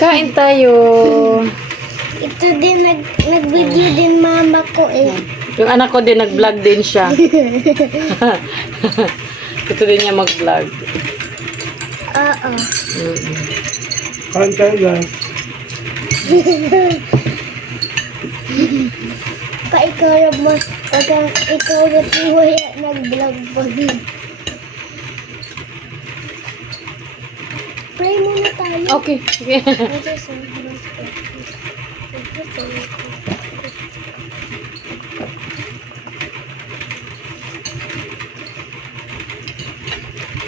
Kain tayo. Ito din, nag-video din mama ko eh. Yung anak ko din, nag-vlog din siya. Ito din niya mag-vlog. Oo. Kain tayo guys. Pa ikaw na mo, ikaw na tiwaya nag-vlog pa din. Pray muna tayo. Okay. Sige.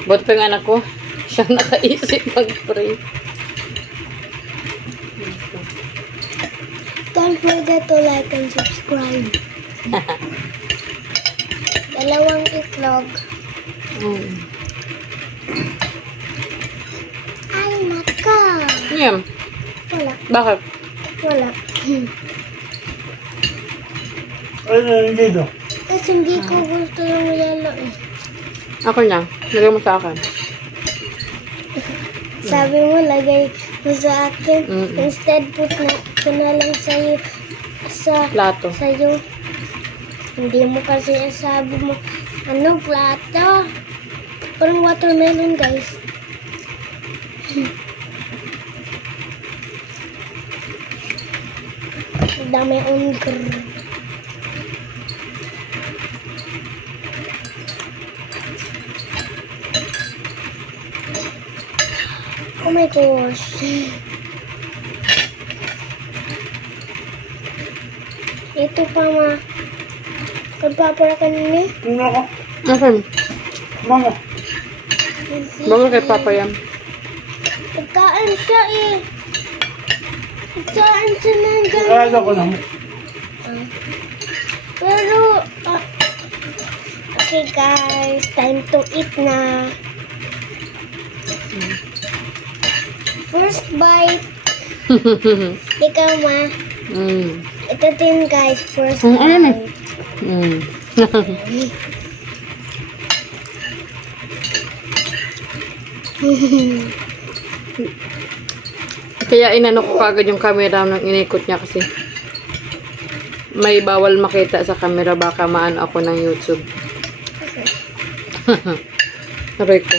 Buti pa yung anak ko. Siyang nakaisip mag-pray. Don't forget to like and subscribe. Dalawang itlog. Ay, naka. Yum. Wala. Bakit? Wala. Ano hindi do? Kasi hindi ko gusto yung yellow eh. Ako na. Lagay mo sa akin. Sabi mo, lagay mo sa akin. Mm-mm. Instead, put na ko na lang sa'yo. Plato. Sa'yo. Hindi mo kasi sabi mo, ano, plato? Parang watermelon, guys. Dami ungker. Oh my gosh. Ito pa ma. Pagpapara kanina. Tingnan ako. Okay. Mama. Bago kay Papa yan. Pagkaan siya eh. Pagkaan siya ng ganun. Kaya ko lang. Pero, okay guys, time to eat na. First bite. Ikaw ma. Ito din guys, first Ano? bite. Kaya inano ko kagad yung camera nang inikot niya kasi may bawal makita sa camera, baka maano ako ng YouTube. Aray ko.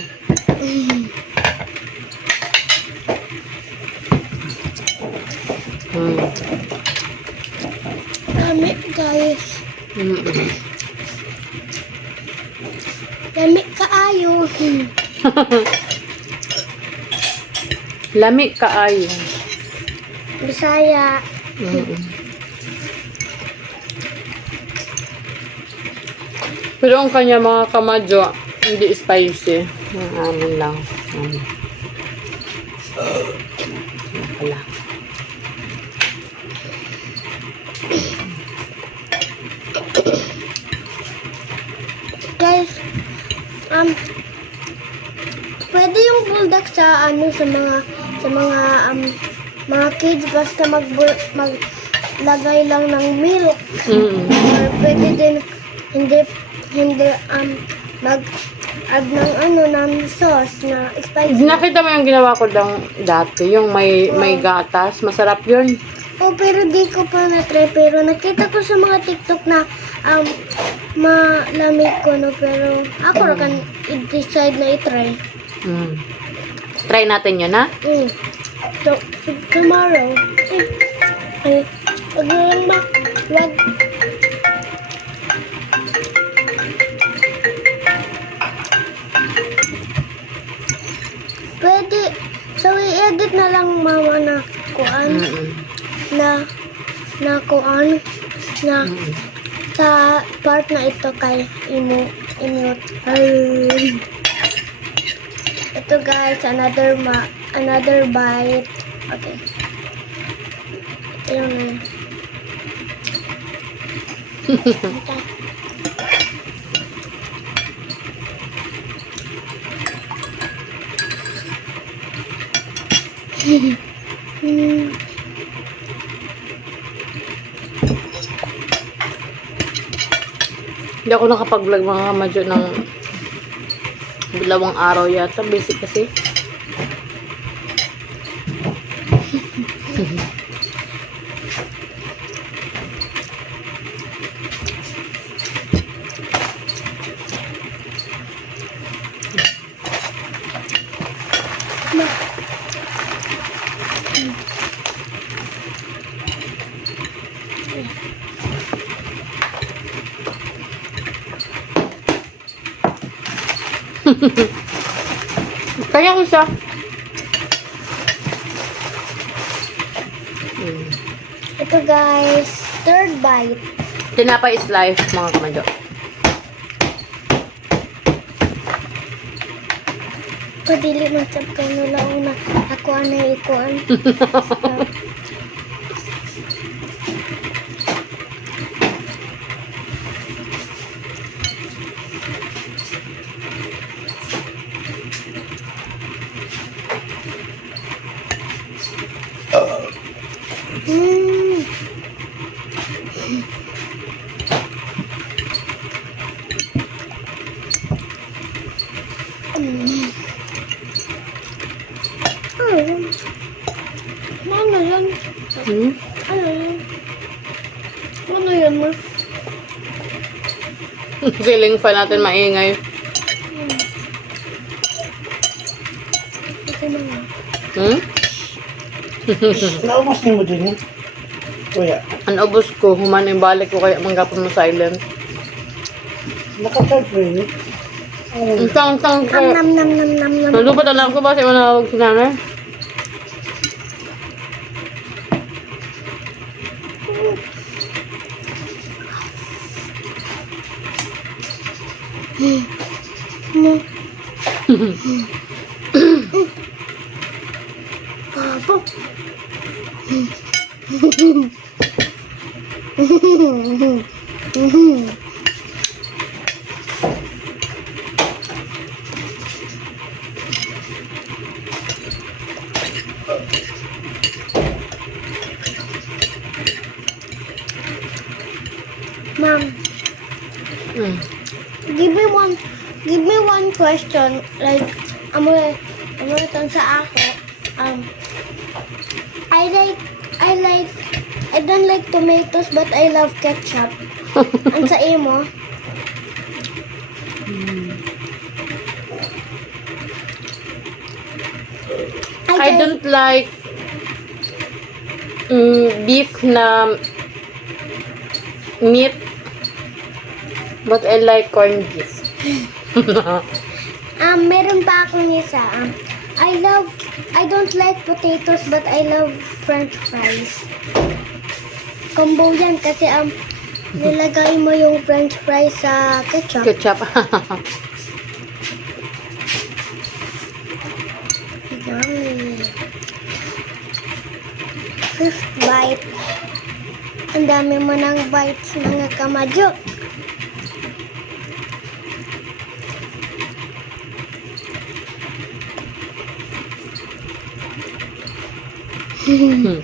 Dami guys. Dami kaayo. Lami kaayo. Bisaya. Pero ang kanya mga kamadyo, hindi spicy. Ano lang. Wala. Guys, pwede yung bulldog sa ano sa mga kids basta maglagay lang ng milk. Or pwede din hindi mag-add ng ano ng sauce na spicy. Nakita mo yung ginawa ko dati, yung may gatas, masarap yun. Oh, pero di ko pa na-try. Pero nakita ko sa mga TikTok na malamig ko, no? Pero ako na kan i-decide na i-try. Try natin yun, ha? So, tomorrow. Ay, wag na lang ma. Wag. Pwede. So, i-edit na lang mama na kuan. Na kuan. Na sa part na ito kay imute. Ito guys, another bite. Okay. Ito yun. Hindi ako nakapag-vlog mga kamadyo ng 2 araw yata. Basic kasi. Kaya ko siya. Ito guys, third bite. Tinapay is life, mga kamadyo. Kadili man sa kanula una. Ako anay ikuan. Mm. Ano yan? Hmm? Ano yan? Ano yan, ma? Feeling pa natin maingay. Ito na nga. Hmm? Naubos niyo mo din yun. Kuya, Ang ubos ko, human yung balik ko kaya manggapon mo silent. nakatype mo yun. Ang tang-tang kaya. Nam nam nam nam nam. Nalupat alam ko ba sa manawag si nanay? Papa. Mom, Hmm. give me one question. Like, amo itong sa ako. I don't like tomatoes, but I love ketchup. Ang sa imo? I don't like beef na meat, but I like corned beef. Meron pa akong isa. I don't like potatoes, but I love French fries. Combo yan kasi nilagay mo yung French fries sa ketchup. Ketchup. Yummy. Fifth bite. Ang dami mo ng bites, mga kamadyo. Hmm.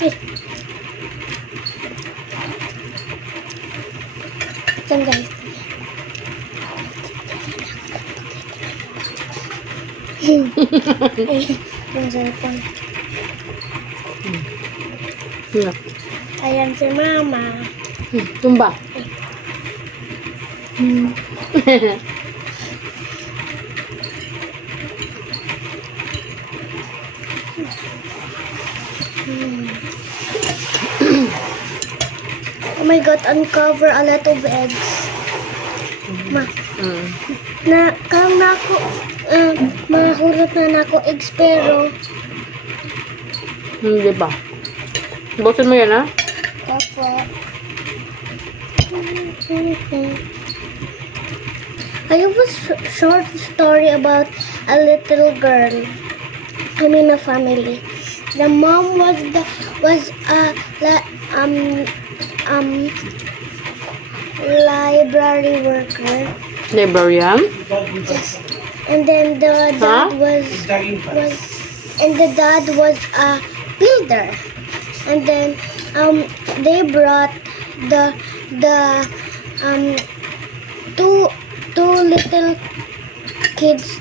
Ay. Ito guys. Ay, yung cellphone. Hmm. Ayan si mama. Tumba. Hmm. Oh my god, uncover a lot of eggs. Ma, Hmm. kang nako, mahulot na nako eggs pero, Hindi ba? Buksan mo yan, ha? opo. I have a short story about a little girl. I mean a family. The mom was library worker. Librarian? Yes. And then the dad was the dad was a builder. And then they brought the two little kids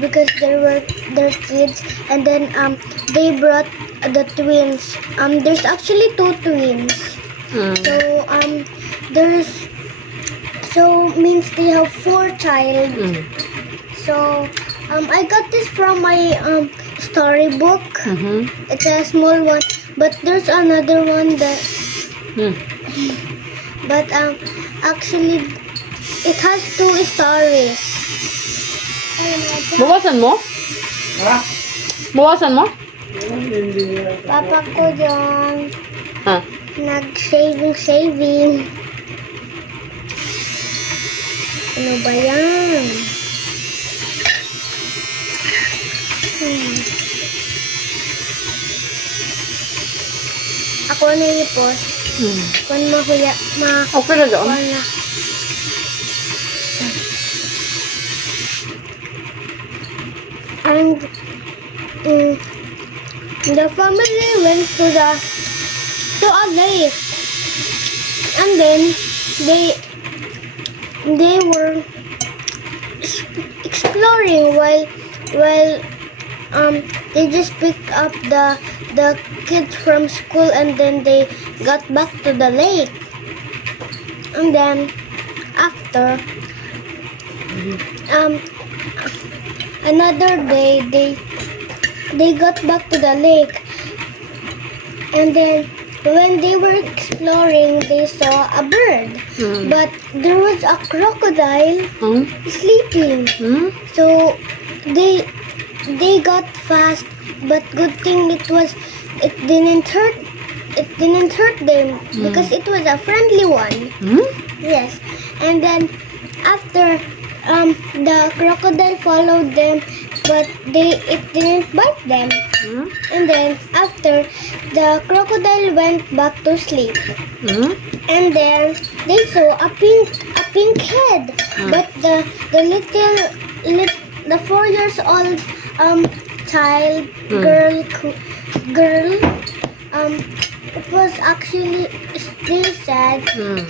because they were their kids, and then they brought the twins. There's actually two twins. Hmm. So means they have 4 child. Hmm. So I got this from my storybook. Mhm. It's a small one, but there's another one that, Hmm. but actually, it has 2 stories. Bawasan mo? Ha? Bawasan mo? Hindi na. Papa ko yung Ah. nag-saving. Ano ba yan? Ako na ipos. Hmm. Kung mahuya, Okay na doon. wala. And the family went to a lake, and then they were exploring while they just picked up the kids from school, and then they got back to the lake. And then after another day, they got back to the lake, and then when they were exploring, they saw a bird, Hmm. but there was a crocodile Hmm? sleeping. Hmm? So they got fast, but good thing it didn't hurt them because it was a friendly one. Hmm? Yes. And then after the crocodile followed them, but it didn't bite them. Hmm? And then after, the crocodile went back to sleep. Hmm? And then they saw a pink head, but the 4 years old child girl it was actually, they said Hmm.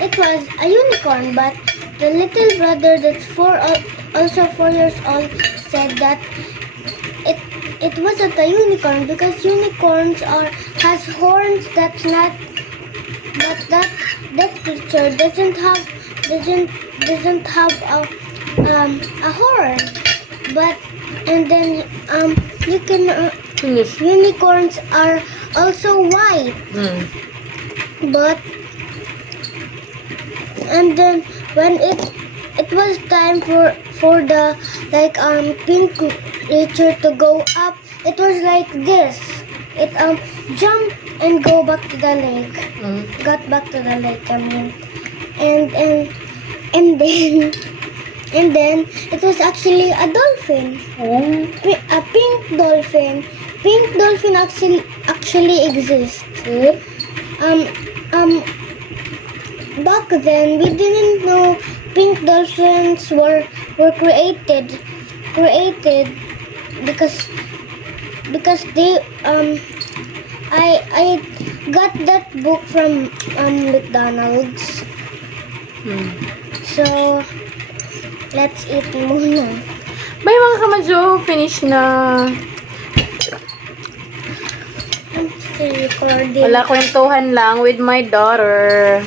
it was a unicorn, but the little brother that's also 4 years old said that it wasn't a unicorn because unicorns has horns. That's not, but that picture doesn't have a horn. But and then you can Finish. unicorns are also white, Hmm. but and then when it was time for the pink creature to go up, it was like this. It jumped and go back to the lake. Hmm. Got back to the lake, I mean. And then and then it was actually a dolphin. Oh. A pink dolphin. Pink dolphin actually exists. Back then we didn't know pink dolphins were created because they I got that book from McDonald's. Hmm. So let's eat muna. Bye mga kamadyo, finish na. I'm still recording. Wala kwentuhan lang with my daughter.